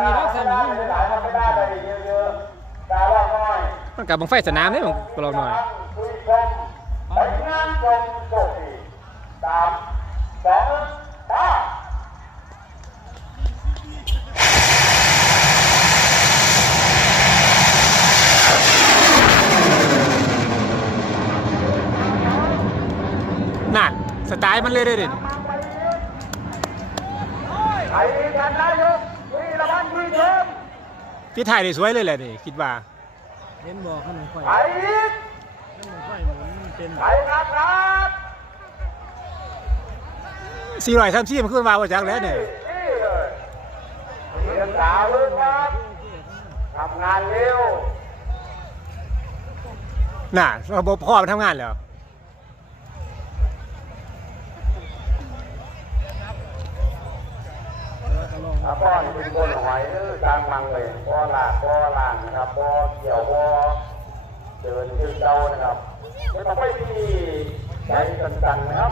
นี่รักษาหนึ่งไม่ได้เยอะๆดาวน้อยมันกับบังไฟสนามนี่มันกลองหน่อยไปงานชมโชคดี3 2 3นั่นสไตล์มันเลยเด่นไอ้กันนายกวีรพันธ์มีชมพี่ถ่ายได้สวยเลยแหละนี่คิดว่าเห็นบอกขนมไฟไอ้ขนมไฟหมุนเป็นไอ้ครับ430มันขึ้นมาว่าจังแล้วเนี่ยเรียนสาวเลยครับทำงานเร็วน่ะระบบพ่อมันทำงานแล้วพ่อนี่เป็นคนหอยกลางมังเลยพ่อหลากพ่อหลานนะครับพ่อเกี่ยวพ่อเดินขึ้นเต้านะครับไม่ต้องไปที่ใจสันๆนะครับ